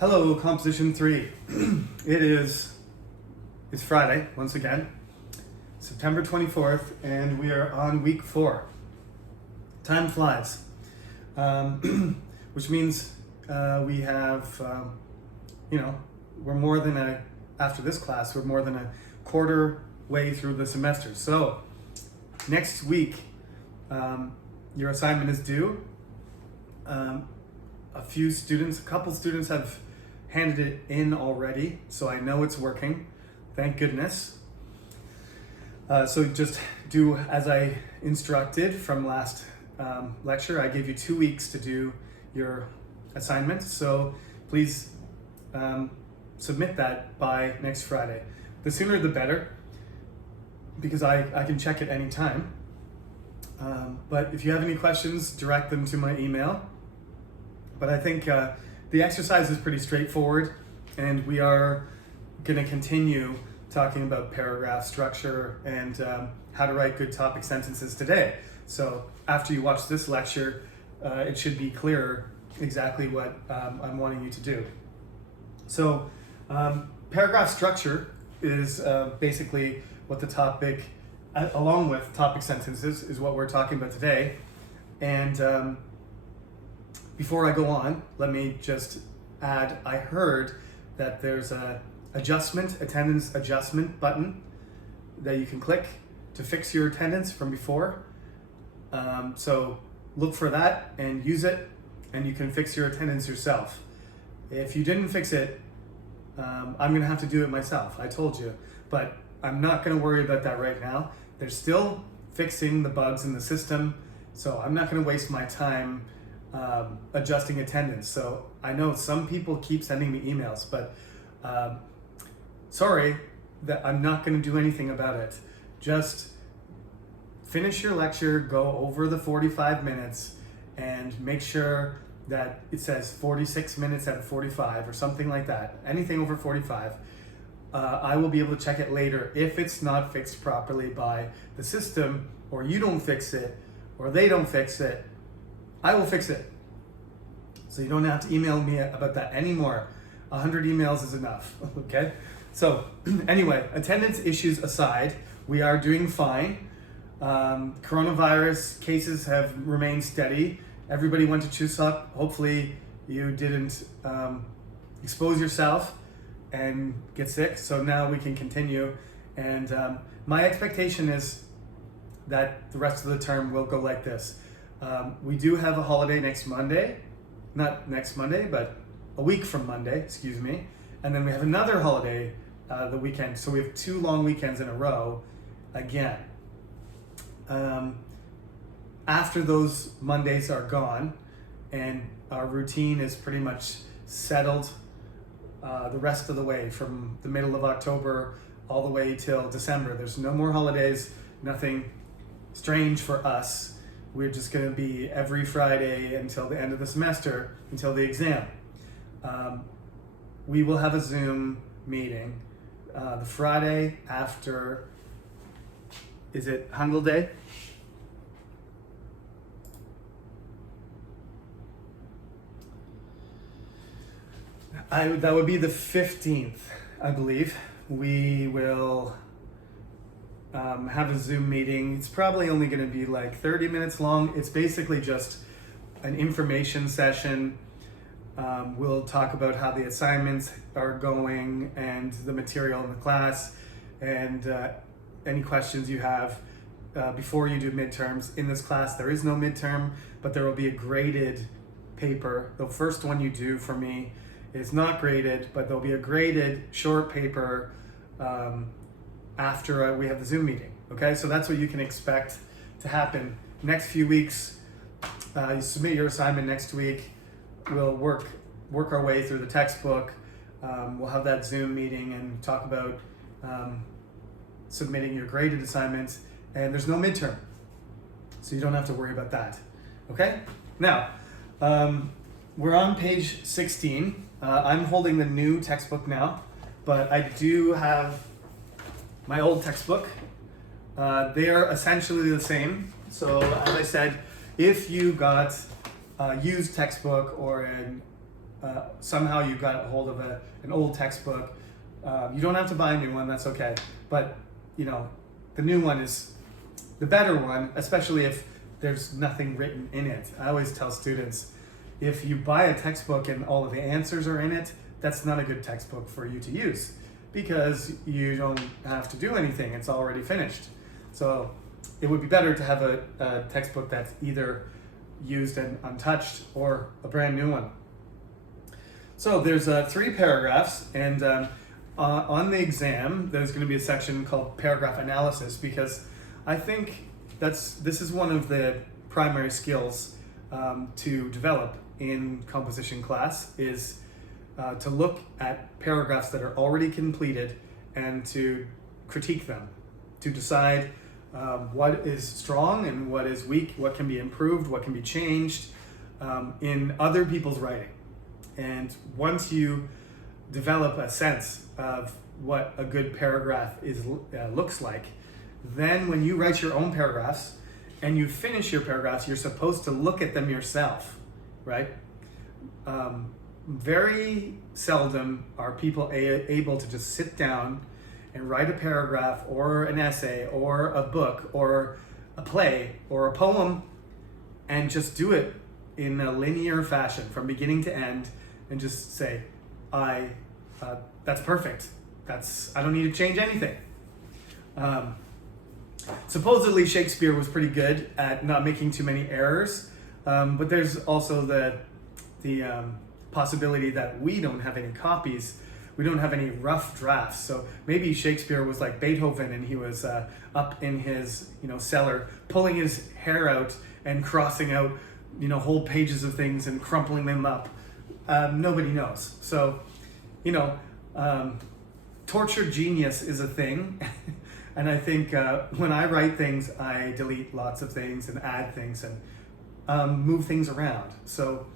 Hello, Composition 3. It's Friday, once again, September 24th, and we are on week 4. Time flies, which means we have, we're more than after this class, we're more than a quarter way through the semester. So, next week, your assignment is due. A couple students have handed it in already, so I know it's working. Thank goodness. So just do as I instructed from last lecture. I gave you 2 weeks to do your assignment, so please submit that by next Friday. The sooner the better, because I can check it anytime. But if you have any questions, direct them to my email. But I think the exercise is pretty straightforward, and we are going to continue talking about paragraph structure and how to write good topic sentences today. So after you watch this lecture, it should be clearer exactly what I'm wanting you to do. So paragraph structure is basically what the topic, along with topic sentences, is what we're talking about today. And before I go on, let me just add, I heard that there's a attendance adjustment button that you can click to fix your attendance from before. So look for that and use it, and you can fix your attendance yourself. If you didn't fix it, I'm gonna have to do it myself, I told you, but I'm not gonna worry about that right now. They're still fixing the bugs in the system, so I'm not gonna waste my time adjusting attendance. So I know some people keep sending me emails, but sorry that I'm not going to do anything about it. Just finish your lecture, go over the 45 minutes, and make sure that it says 46 minutes out of 45 or something like that. Anything over 45. I will be able to check it later if it's not fixed properly by the system, or you don't fix it, or they don't fix it. I will fix it. So you don't have to email me about that anymore. 100 emails is enough, okay? So anyway, attendance issues aside, we are doing fine. Coronavirus cases have remained steady. Everybody went to Chuseok. Hopefully you didn't expose yourself and get sick. So now we can continue. And my expectation is that the rest of the term will go like this. We do have a holiday next Monday, not next Monday, but a week from Monday, excuse me. And then we have another holiday the weekend. So we have 2 long weekends in a row again. After those Mondays are gone and our routine is pretty much settled the rest of the way from the middle of October all the way till December. There's no more holidays, nothing strange for us. We're just going to be every Friday until the end of the semester, until the exam. We will have a Zoom meeting the Friday after, is it Hangul Day? That would be the 15th, I believe. We will have a Zoom meeting. It's probably only going to be like 30 minutes long. It's basically just an information session. We'll talk about how the assignments are going and the material in the class, and any questions you have before you do midterms. In this class, there is no midterm, but there will be a graded paper. The first one you do for me is not graded, but there'll be a graded short paper after we have the Zoom meeting. Okay, so that's what you can expect to happen next few weeks. You submit your assignment next week. We'll work our way through the textbook. We'll have that Zoom meeting and talk about submitting your graded assignments. And there's no midterm, so you don't have to worry about that. Okay? Now, we're on page 16. I'm holding the new textbook now, but I do have my old textbook. They are essentially the same. So as I said, if you got a used textbook or an somehow you got a hold of an old textbook. You don't have to buy a new one, that's okay. But, the new one is the better one, especially if there's nothing written in it. I always tell students, if you buy a textbook and all of the answers are in it, that's not a good textbook for you to use because you don't have to do anything. It's already finished. So it would be better to have a textbook that's either used and untouched or a brand new one. So there's 3 paragraphs, and on the exam there's going to be a section called paragraph analysis, because I think this is one of the primary skills to develop in composition class, is to look at paragraphs that are already completed and to critique them, to decide what is strong and what is weak, what can be improved, what can be changed in other people's writing. And once you develop a sense of what a good paragraph looks like, then when you write your own paragraphs and you finish your paragraphs, you're supposed to look at them yourself, right? Very seldom are people able to just sit down and write a paragraph or an essay or a book or a play or a poem and just do it in a linear fashion from beginning to end and just say, that's perfect. I don't need to change anything. Supposedly Shakespeare was pretty good at not making too many errors, but there's also the possibility that we don't have any copies. We don't have any rough drafts. So maybe Shakespeare was like Beethoven and he was up in his cellar pulling his hair out and crossing out whole pages of things and crumpling them up. Nobody knows. So tortured genius is a thing. And I think when I write things, I delete lots of things and add things and move things around. So,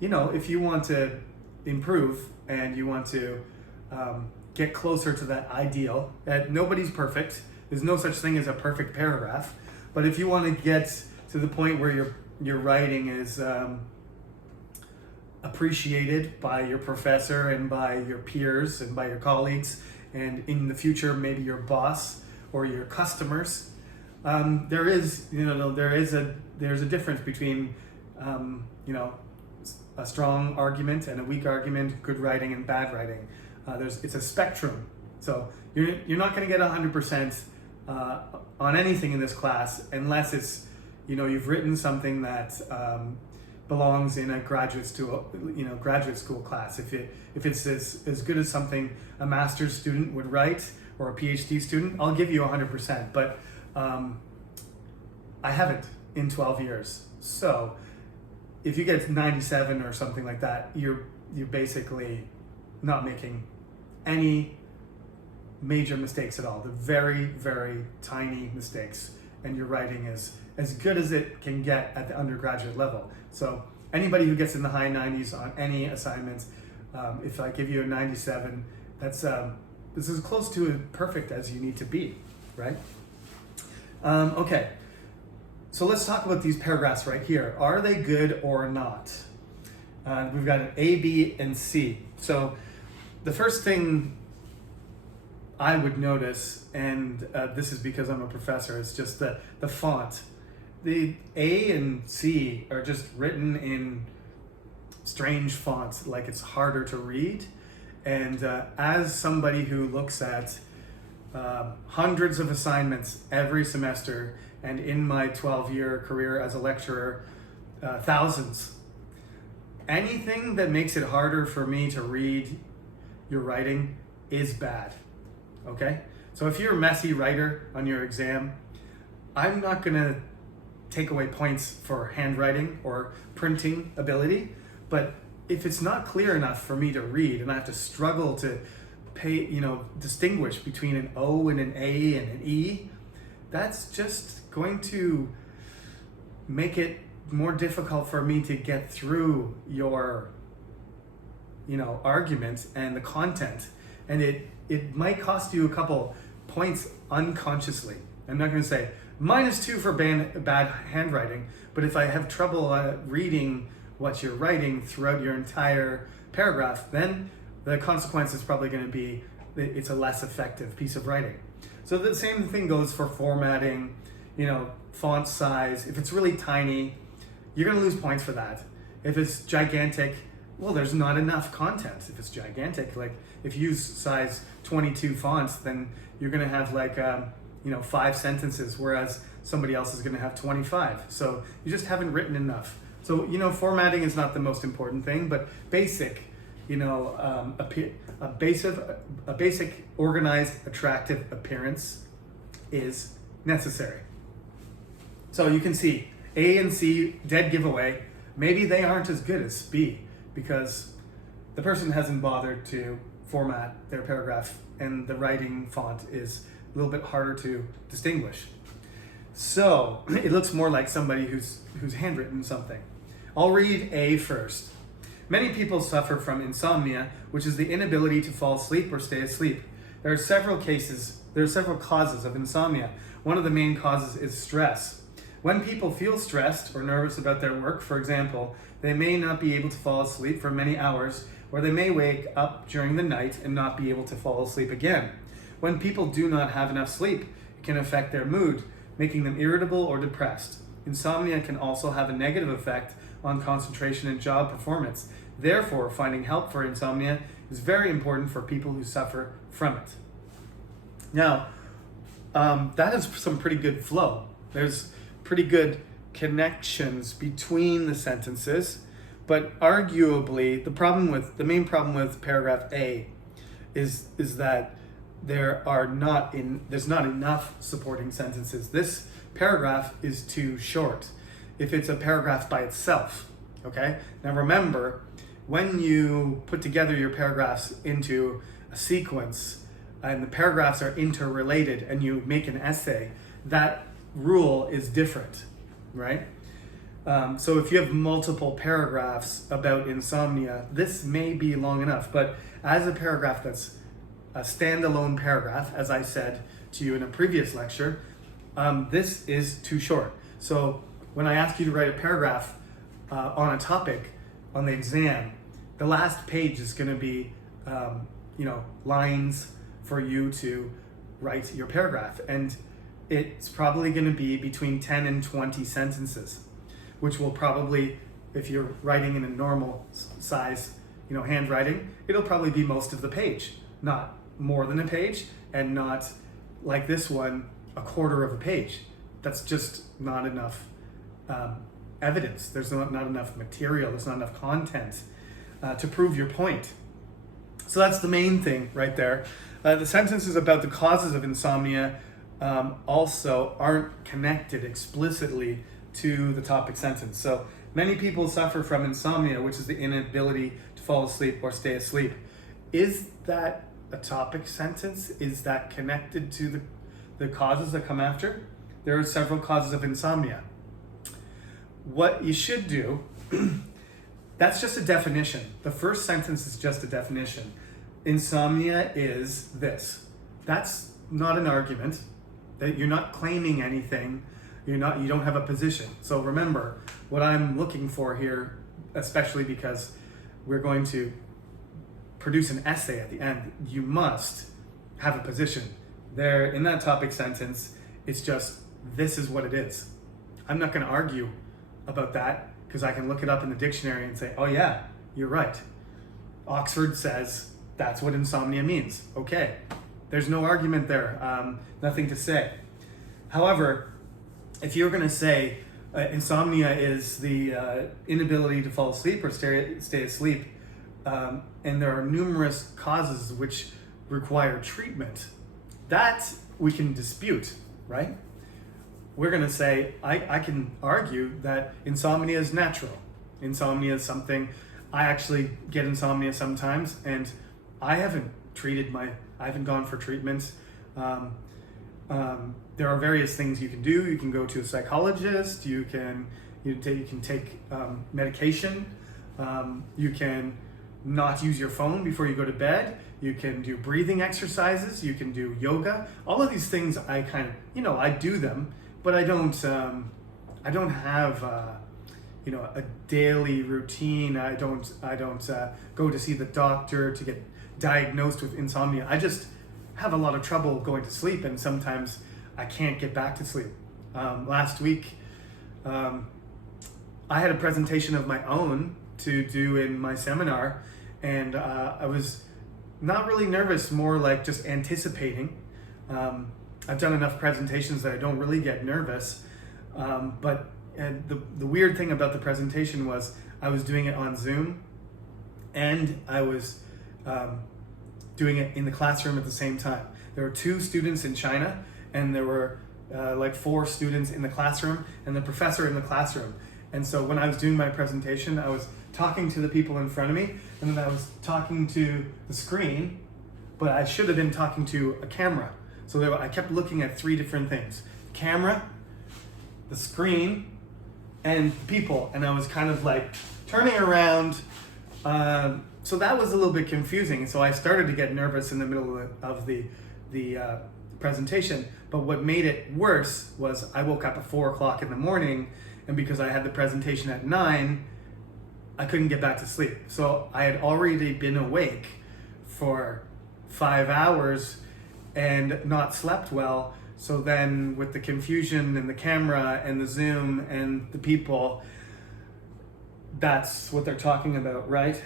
if you want to improve and you want to get closer to that ideal, nobody's perfect. There's no such thing as a perfect paragraph. But if you want to get to the point where your writing is appreciated by your professor and by your peers and by your colleagues, and in the future maybe your boss or your customers, there's a difference between a strong argument and a weak argument, good writing and bad writing. It's a spectrum. So you're not going to get 100% on anything in this class unless it's you've written something that belongs in a graduate school class. If it's as good as something a master's student would write or a PhD student, I'll give you 100%. But I haven't in 12 years. So if you get 97 or something like that, you're basically not making any major mistakes at all. The very, very tiny mistakes, and your writing is as good as it can get at the undergraduate level. So anybody who gets in the high 90s on any assignments, if I give you a 97, this is as close to perfect as you need to be, right? Okay, so let's talk about these paragraphs right here. Are they good or not? We've got an A, B, and C. So the first thing I would notice, and this is because I'm a professor, is just the font. The A and C are just written in strange fonts, like it's harder to read. And as somebody who looks at hundreds of assignments every semester, and in my 12-year career as a lecturer, thousands, anything that makes it harder for me to read your writing is bad, okay? So if you're a messy writer on your exam, I'm not gonna take away points for handwriting or printing ability, but if it's not clear enough for me to read and I have to struggle to distinguish between an O and an A and an E, that's just going to make it more difficult for me to get through your argument and the content, and it might cost you a couple points unconsciously. I'm not going to say -2 for bad handwriting, but if I have trouble reading what you're writing throughout your entire paragraph, then the consequence is probably going to be it's a less effective piece of writing. So the same thing goes for formatting, font size. If it's really tiny, you're going to lose points for that. If it's gigantic, well, there's not enough content. If it's gigantic, like if you use size 22 fonts, then you're going to have 5 sentences, whereas somebody else is going to have 25. So you just haven't written enough. So, formatting is not the most important thing, but basic, a basic organized, attractive appearance is necessary. So you can see A and C, dead giveaway. Maybe they aren't as good as B because the person hasn't bothered to format their paragraph and the writing font is a little bit harder to distinguish. So it looks more like somebody who's handwritten something. I'll read A first. Many people suffer from insomnia, which is the inability to fall asleep or stay asleep. There are several causes of insomnia. One of the main causes is stress. When people feel stressed or nervous about their work, for example, they may not be able to fall asleep for many hours, or they may wake up during the night and not be able to fall asleep again. When people do not have enough sleep, it can affect their mood, making them irritable or depressed. Insomnia can also have a negative effect on concentration and job performance. Therefore, finding help for insomnia is very important for people who suffer from it. Now, that is some pretty good flow. There's pretty good connections between the sentences, but arguably the main problem with paragraph A is that there's not enough supporting sentences. This paragraph is too short if it's a paragraph by itself. Okay? Now remember, when you put together your paragraphs into a sequence and the paragraphs are interrelated and you make an essay, that rule is different, right? So if you have multiple paragraphs about insomnia, this may be long enough, but as a paragraph that's a standalone paragraph, as I said to you in a previous lecture, this is too short. So when I ask you to write a paragraph on a topic on the exam, the last page is going to be, lines for you to write your paragraph. And it's probably going to be between 10 and 20 sentences, which will probably, if you're writing in a normal size, handwriting, it'll probably be most of the page, not more than a page, and not like this one, a quarter of a page. That's just not enough evidence. There's not enough material. There's not enough content to prove your point. So that's the main thing right there. The sentences about the causes of insomnia also aren't connected explicitly to the topic sentence. So many people suffer from insomnia, which is the inability to fall asleep or stay asleep. Is that a topic sentence? Is that connected to the causes that come after? There are several causes of insomnia. What you should do, that's just a definition. The first sentence is just a definition. Insomnia is this. That's not an argument. That you're not claiming anything. You don't have a position. So remember, what I'm looking for here, especially because we're going to produce an essay at the end, you must have a position. There, in that topic sentence, it's just, this is what it is. I'm not going to argue about that because I can look it up in the dictionary and say, oh yeah, you're right. Oxford says that's what insomnia means. Okay, there's no argument there, nothing to say. However, if you're going to say insomnia is the inability to fall asleep or stay asleep, and there are numerous causes which require treatment, that we can dispute, right? We're going to say, I can argue that insomnia is natural. Insomnia is something, I actually get insomnia sometimes, and I haven't gone for treatments. There are various things you can do. You can go to a psychologist. You can take medication. You can not use your phone before you go to bed. You can do breathing exercises. You can do yoga. All of these things I kind of, I do them, but I don't have, a daily routine. I don't go to see the doctor to get diagnosed with insomnia. I just have a lot of trouble going to sleep, and sometimes I can't get back to sleep. Last week, I had a presentation of my own to do in my seminar, and I was not really nervous, more like just anticipating. I've done enough presentations that I don't really get nervous, but the weird thing about the presentation was I was doing it on Zoom, and I was doing it in the classroom at the same time. There were 2 students in China, and there were like 4 students in the classroom, and the professor in the classroom. And so when I was doing my presentation, I was talking to the people in front of me, and then I was talking to the screen, but I should have been talking to a camera. So I kept looking at 3 different things: camera, the screen, and people. And I was kind of like turning around. So that was a little bit confusing. So I started to get nervous in the middle of the presentation. But what made it worse was I woke up at 4 o'clock in the morning, and because I had the presentation at 9, I couldn't get back to sleep. So I had already been awake for 5 hours and not slept well. So then with the confusion and the camera and the Zoom and the people, that's what they're talking about, right?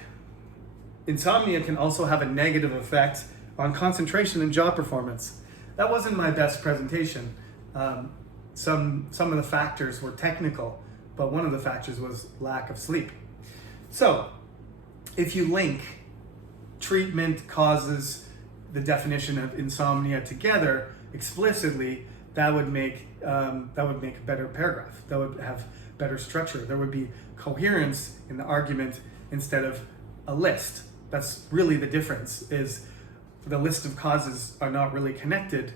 Insomnia can also have a negative effect on concentration and job performance. That wasn't my best presentation. Some of the factors were technical, but one of the factors was lack of sleep. So if you link treatment, causes, the definition of insomnia together explicitly, that would make a better paragraph. That would have better structure. There would be coherence in the argument instead of a list. That's really the difference, is the list of causes are not really connected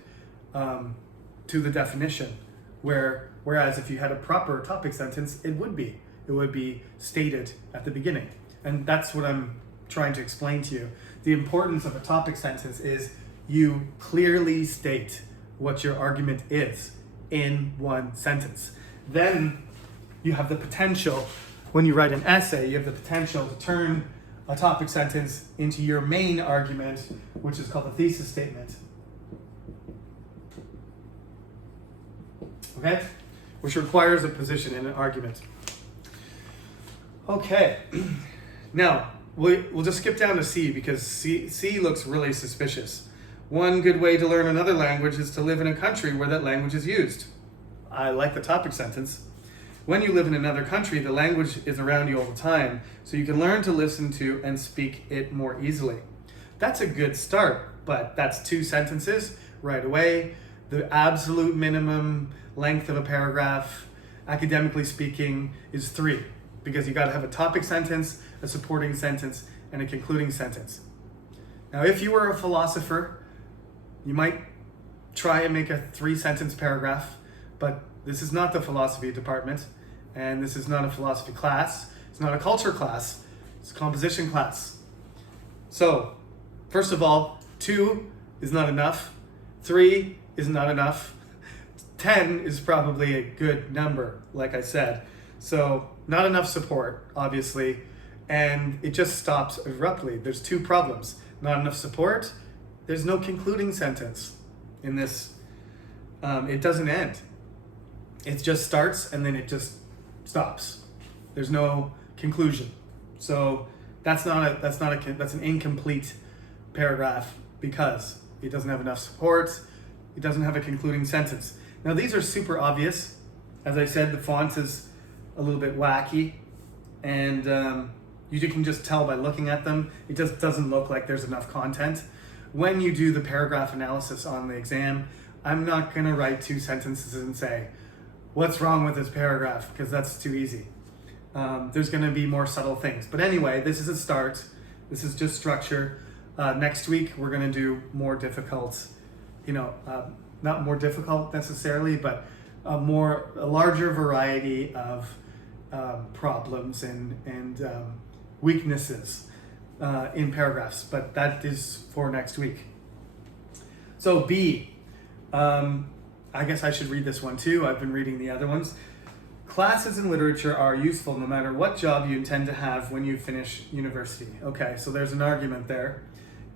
to the definition, whereas if you had a proper topic sentence, it would be stated at the beginning. And that's what I'm trying to explain to you. The importance of a topic sentence is you clearly state what your argument is in one sentence. Then you have the potential, when you write an essay, you have the potential to turn a topic sentence into your main argument, which is called a thesis statement. Okay? Which requires a position in an argument. Okay. Now, we'll just skip down to C, because C looks really suspicious. One good way to learn another language is to live in a country where that language is used. I like the topic sentence. When you live in another country, the language is around you all the time, so you can learn to listen to and speak it more easily. That's a good start, but that's 2 sentences right away. The absolute minimum length of a paragraph, academically speaking, is 3, because you got to have a topic sentence, a supporting sentence, and a concluding sentence. Now, if you were a philosopher, you might try and make a 3-sentence paragraph, but this is not the philosophy department, and this is not a philosophy class. It's not a culture class. It's a composition class. So, first of all, 2 is not enough. 3 is not enough. 10 is probably a good number, like I said. So, not enough support, obviously, and it just stops abruptly. There's 2 problems. Not enough support. There's no concluding sentence in this. It doesn't end. It just starts and then it just stops. There's no conclusion. So that's an incomplete paragraph because it doesn't have enough support. It doesn't have a concluding sentence. Now these are super obvious. As I said, the font is a little bit wacky, and you can just tell by looking at them. It just doesn't look like there's enough content. When you do the paragraph analysis on the exam, I'm not going to write 2 sentences and say, what's wrong with this paragraph? Because that's too easy. There's going to be more subtle things. But anyway, this is a start. This is just structure. Next week, we're going to do more difficult, not more difficult necessarily, but a larger variety of problems and weaknesses in paragraphs. But that is for next week. So B, I guess I should read this one too. I've been reading the other ones. Classes in literature are useful no matter what job you intend to have when you finish university. Okay, so there's an argument there.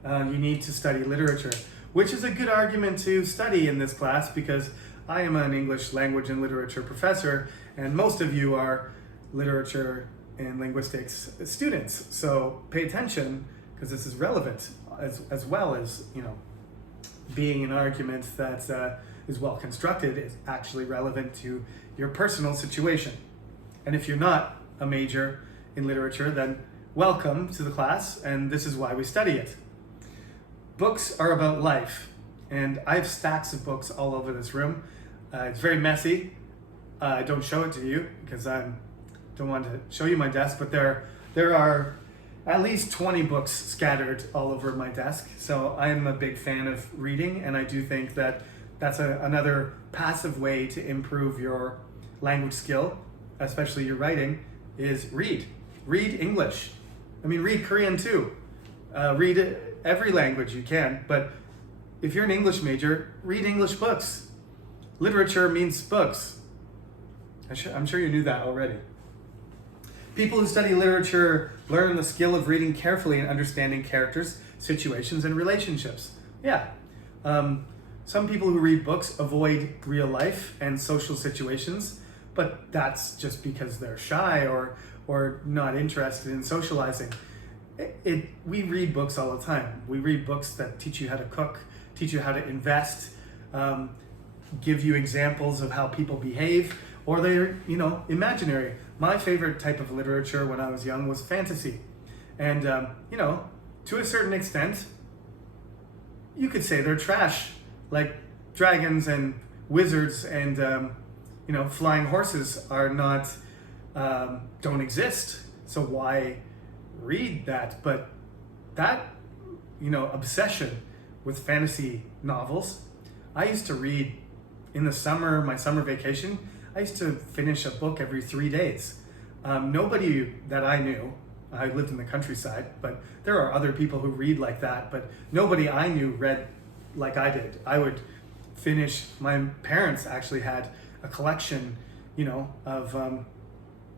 You need to study literature, which is a good argument to study in this class because I am an English language and literature professor, and most of you are literature and linguistics students. So pay attention because this is relevant as well as, being an argument that is well constructed is actually relevant to your personal situation. And if you're not a major in literature, then welcome to the class, and this is why we study it. Books are about life, and I have stacks of books all over this room. It's very messy. I don't show it to you because I don't want to show you my desk, but there are at least 20 books scattered all over my desk. So I am a big fan of reading, and I do think that that's another passive way to improve your language skill, especially your writing, is read. Read English. Read Korean too. Read every language you can, but if you're an English major, read English books. Literature means books. I'm sure you knew that already. People who study literature learn the skill of reading carefully and understanding characters, situations, and relationships. Yeah. Some people who read books avoid real life and social situations, but that's just because they're shy or not interested in socializing. We read books all the time. We read books that teach you how to cook, teach you how to invest, give you examples of how people behave, or they're, imaginary. My favorite type of literature when I was young was fantasy. And, to a certain extent, you could say they're trash, like dragons and wizards and, flying horses are not, don't exist. So why read that? But that, obsession with fantasy novels, I used to read in the summer, my summer vacation, I used to finish a book every 3 days. Nobody that I knew, I lived in the countryside, but there are other people who read like that, but nobody I knew read like I did. I would finish, my parents actually had a collection, of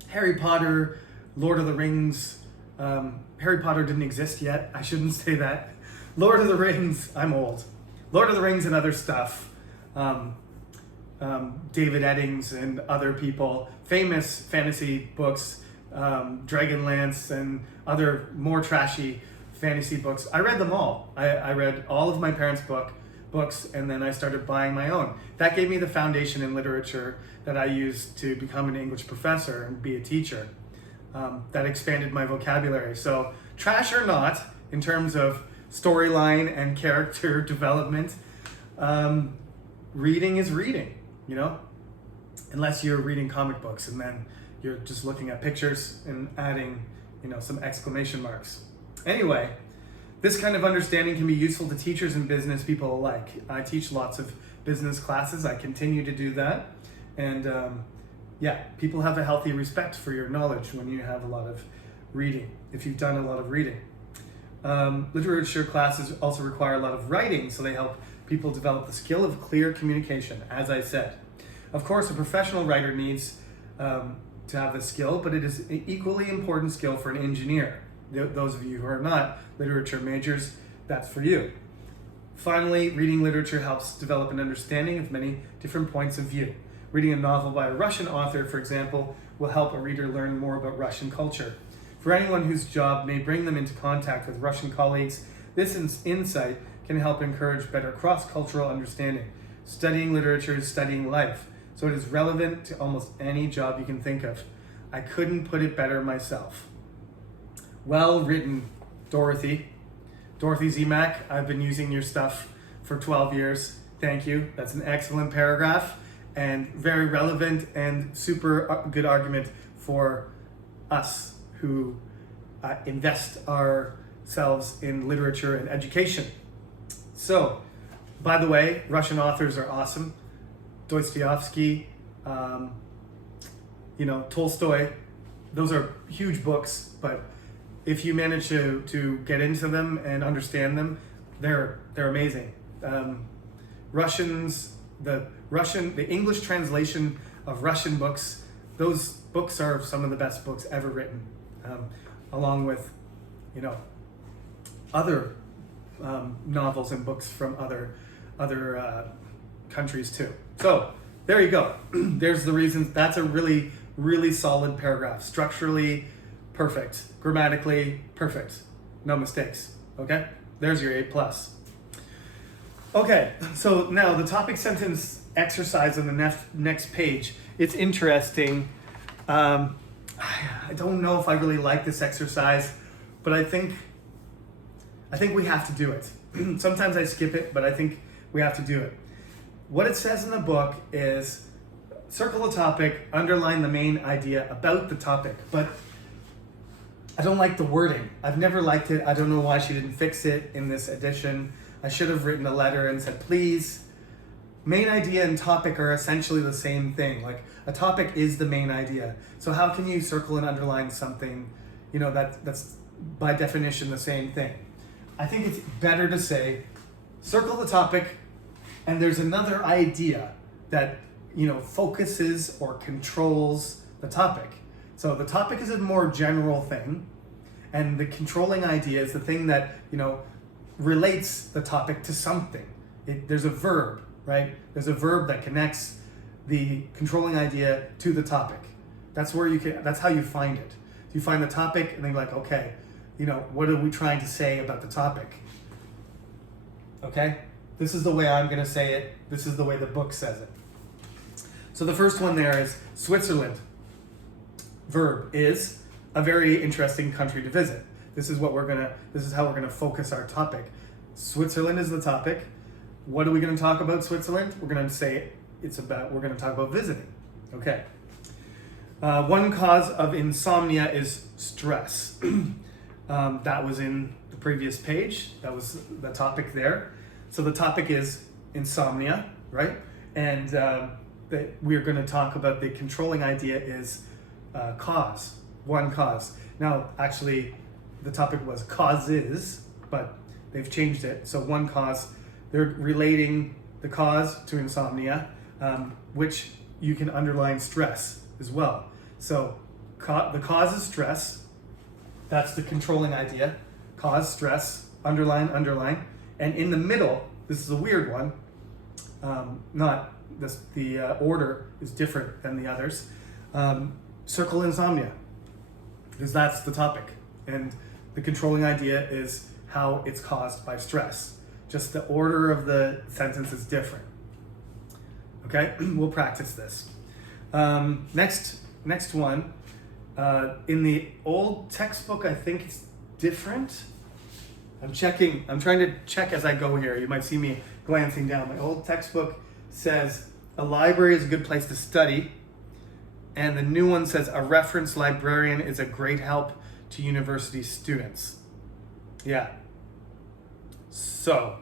Harry Potter, Lord of the Rings. Harry Potter didn't exist yet, I shouldn't say that. Lord of the Rings, I'm old. Lord of the Rings and other stuff. David Eddings and other people, famous fantasy books, Dragonlance and other more trashy fantasy books. I read them all. I read all of my parents' books, and then I started buying my own. That gave me the foundation in literature that I used to become an English professor and be a teacher. That expanded my vocabulary. So trash or not, in terms of storyline and character development, reading is reading. Unless you're reading comic books and then you're just looking at pictures and adding, some exclamation marks. Anyway, this kind of understanding can be useful to teachers and business people alike. I teach lots of business classes. I continue to do that. And people have a healthy respect for your knowledge when you have a lot of reading, if you've done a lot of reading. Literature classes also require a lot of writing, so they help people develop the skill of clear communication, as I said. Of course, a professional writer needs to have this skill, but it is an equally important skill for an engineer. Those of you who are not literature majors, that's for you. Finally, reading literature helps develop an understanding of many different points of view. Reading a novel by a Russian author, for example, will help a reader learn more about Russian culture. For anyone whose job may bring them into contact with Russian colleagues, this insight can help encourage better cross-cultural understanding. Studying literature is studying life, so it is relevant to almost any job you can think of. I couldn't put it better myself. Well written, Dorothy. Dorothy Zemak, I've been using your stuff for 12 years. Thank you. That's an excellent paragraph and very relevant and super good argument for us who invest ourselves in literature and education. So, by the way, Russian authors are awesome. Dostoevsky, Tolstoy, those are huge books, but if you manage to get into them and understand them, they're amazing. The English translation of Russian books those books are some of the best books ever written, along with, other novels and books from other countries too. So there you go. There's the reasons. That's a really, really solid paragraph. Structurally perfect. Grammatically perfect. No mistakes. Okay? There's your A+. Okay, so now the topic sentence exercise on the next page. It's interesting. I don't know if I really like this exercise, but I think we have to do it. Sometimes I skip it, but I think we have to do it. What it says in the book is circle the topic, underline the main idea about the topic. But I don't like the wording. I've never liked it. I don't know why she didn't fix it in this edition. I should have written a letter and said, please, main idea and topic are essentially the same thing. Like, a topic is the main idea. So how can you circle and underline something, that's by definition the same thing? I think it's better to say, circle the topic, and there's another idea that, focuses or controls the topic. So the topic is a more general thing, and the controlling idea is the thing that, relates the topic to something. There's a verb, right? There's a verb that connects the controlling idea to the topic. That's how you find it. You find the topic and then you're like, okay, what are we trying to say about the topic? Okay? This is the way I'm going to say it. This is the way the book says it. So the first one there is Switzerland. Verb is a very interesting country to visit. This is how we're going to focus our topic. Switzerland is the topic. What are we going to talk about Switzerland? We're going to say we're going to talk about visiting. Okay. One cause of insomnia is stress. That was in the previous page. That was the topic there. So the topic is insomnia, right? And we're going to talk about the controlling idea is cause. One cause. Now, actually, the topic was causes, but they've changed it. So one cause, they're relating the cause to insomnia, which you can underline stress as well. So the cause is stress. That's the controlling idea. Cause, stress, underline, underline. And in the middle, this is a weird one. The order is different than the others. Circle insomnia, because that's the topic. And the controlling idea is how it's caused by stress. Just the order of the sentence is different. Okay, we'll practice this. Next one. In the old textbook, I think it's different. I'm trying to check as I go here. You might see me glancing down. My old textbook says a library is a good place to study. And the new one says a reference librarian is a great help to university students. Yeah. So,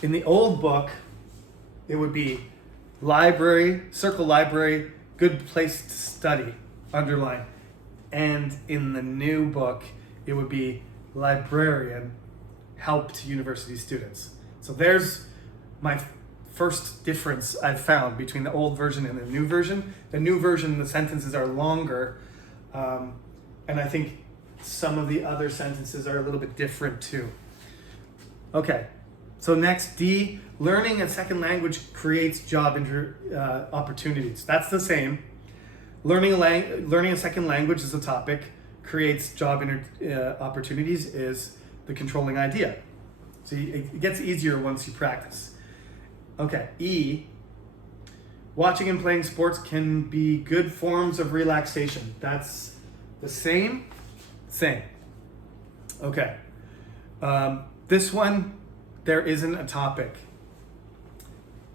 in the old book, it would be library, circle library, good place to study, underline. And in the new book, it would be librarian, help to university students. So there's my first difference I've found between the old version and the new version. The new version, the sentences are longer, and I think some of the other sentences are a little bit different too. Okay, so next, D, learning a second language creates job opportunities. That's the same. Learning a second language is a topic, creates job opportunities is the controlling idea. So it gets easier once you practice. Okay, E, watching and playing sports can be good forms of relaxation. That's the same. Okay. This one, there isn't a topic.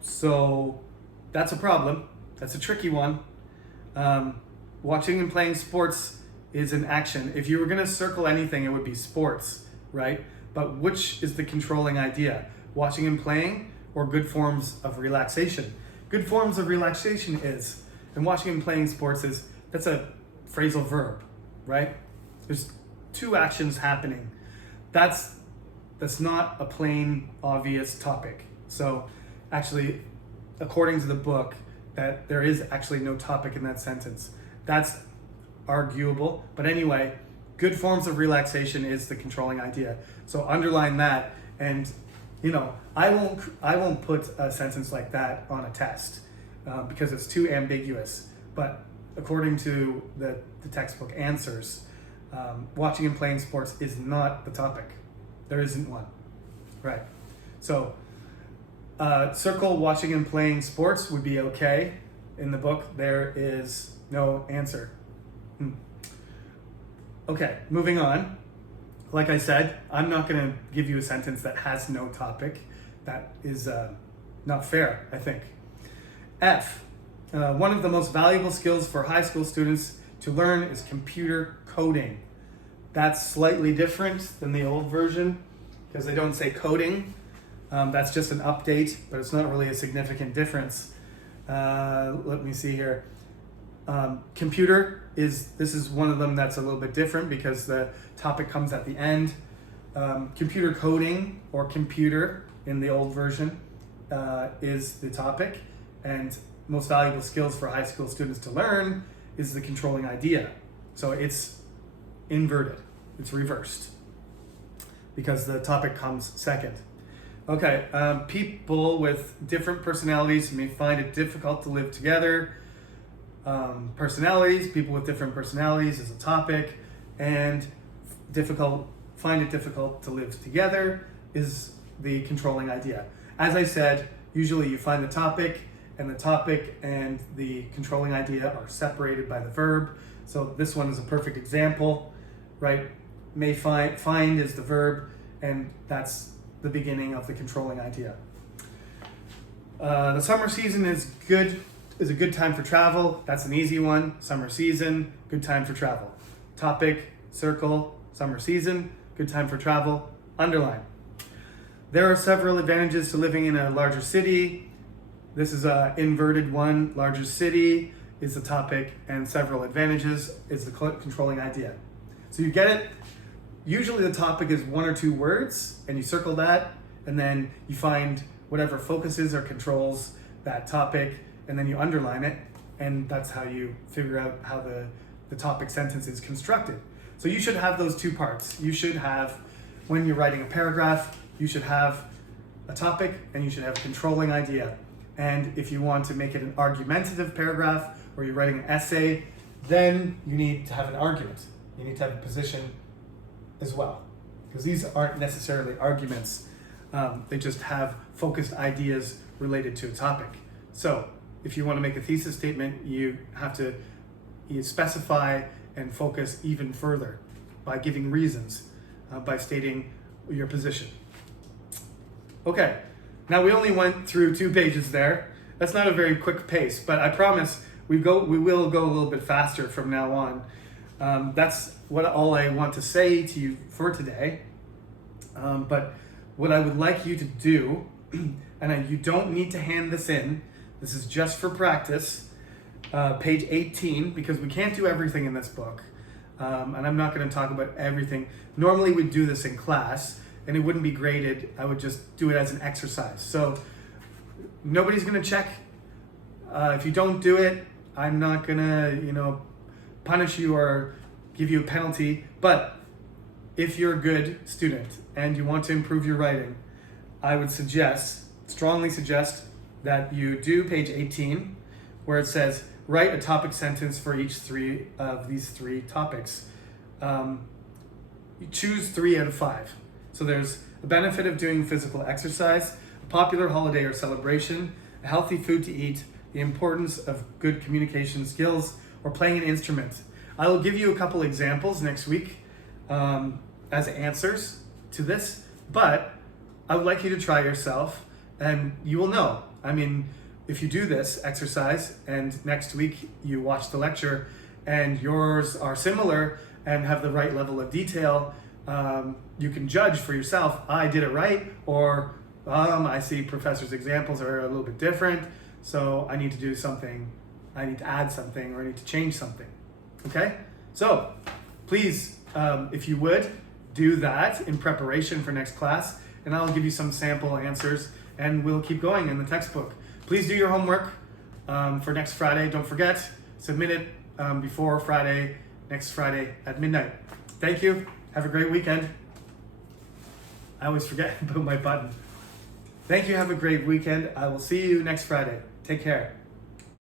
So that's a problem. That's a tricky one. Watching and playing sports is an action. If you were going to circle anything, it would be sports, right? But which is the controlling idea? Watching and playing or good forms of relaxation? Good forms of relaxation is, and watching and playing sports is, that's a phrasal verb, right? There's two actions happening. That's not a plain, obvious topic. So actually, according to the book, that there is actually no topic in that sentence. That's arguable. But anyway, good forms of relaxation is the controlling idea. So underline that, and I won't put a sentence like that on a test because it's too ambiguous. But according to the textbook answers, watching and playing sports is not the topic. There isn't one, right? So circle watching and playing sports would be okay. In the book, there is no answer. Okay, moving on. Like I said, I'm not going to give you a sentence that has no topic. That is not fair, I think. F, one of the most valuable skills for high school students to learn is computer coding. That's slightly different than the old version because they don't say coding. That's just an update, but it's not really a significant difference. Let me see here. Computer this is one of them that's a little bit different because the topic comes at the end. Computer coding or computer in the old version is the topic, and most valuable skills for high school students to learn is the controlling idea. So it's inverted, it's reversed because the topic comes second. Okay, people with different personalities may find it difficult to live together. People with different personalities is a topic, and find it difficult to live together is the controlling idea. As I said, usually you find the topic and the controlling idea are separated by the verb. So this one is a perfect example, right? May find is the verb, and that's the beginning of the controlling idea. The summer season is a good time for travel. That's an easy one. Summer season, good time for travel. Topic, circle, summer season, good time for travel, underline. There are several advantages to living in a larger city. This is an inverted one. Larger city is the topic, and several advantages is the controlling idea. So you get it? Usually the topic is one or two words, and you circle that, and then you find whatever focuses or controls that topic, and then you underline it, and that's how you figure out how the topic sentence is constructed. So you should have those two parts. You should have, when you're writing a paragraph, you should have a topic and you should have a controlling idea. And if you want to make it an argumentative paragraph or you're writing an essay, then you need to have an argument. You need to have a position as well, because these aren't necessarily arguments. They just have focused ideas related to a topic. So if you want to make a thesis statement, you have to specify and focus even further by giving reasons, by stating your position. Okay, now we only went through 2 pages there. That's not a very quick pace, but I promise we will go a little bit faster from now on. That's all I want to say to you for today. But what I would like you to do, and you don't need to hand this in, this is just for practice, page 18, because we can't do everything in this book. And I'm not going to talk about everything. Normally we'd do this in class, and it wouldn't be graded. I would just do it as an exercise. So nobody's going to check. If you don't do it, I'm not going to, punish you or give you a penalty. But if you're a good student and you want to improve your writing, I would strongly suggest that you do page 18, where it says, write a topic sentence for each 3 of these 3 topics. You choose 3 out of 5. So there's the benefit of doing physical exercise, a popular holiday or celebration, a healthy food to eat, the importance of good communication skills, or playing an instrument. I will give you a couple examples next week as answers to this, but I would like you to try yourself, and you will know. I mean, if you do this exercise and next week you watch the lecture and yours are similar and have the right level of detail, you can judge for yourself, I did it right, or I see professor's examples are a little bit different, so I need to do something, I need to add something, or I need to change something. Okay? So please, if you would, do that in preparation for next class, and I'll give you some sample answers, and we'll keep going in the textbook. Please do your homework for next Friday. Don't forget, submit it before Friday, next Friday at midnight. Thank you. Have a great weekend. I always forget about my button. Thank you. Have a great weekend. I will see you next Friday. Take care.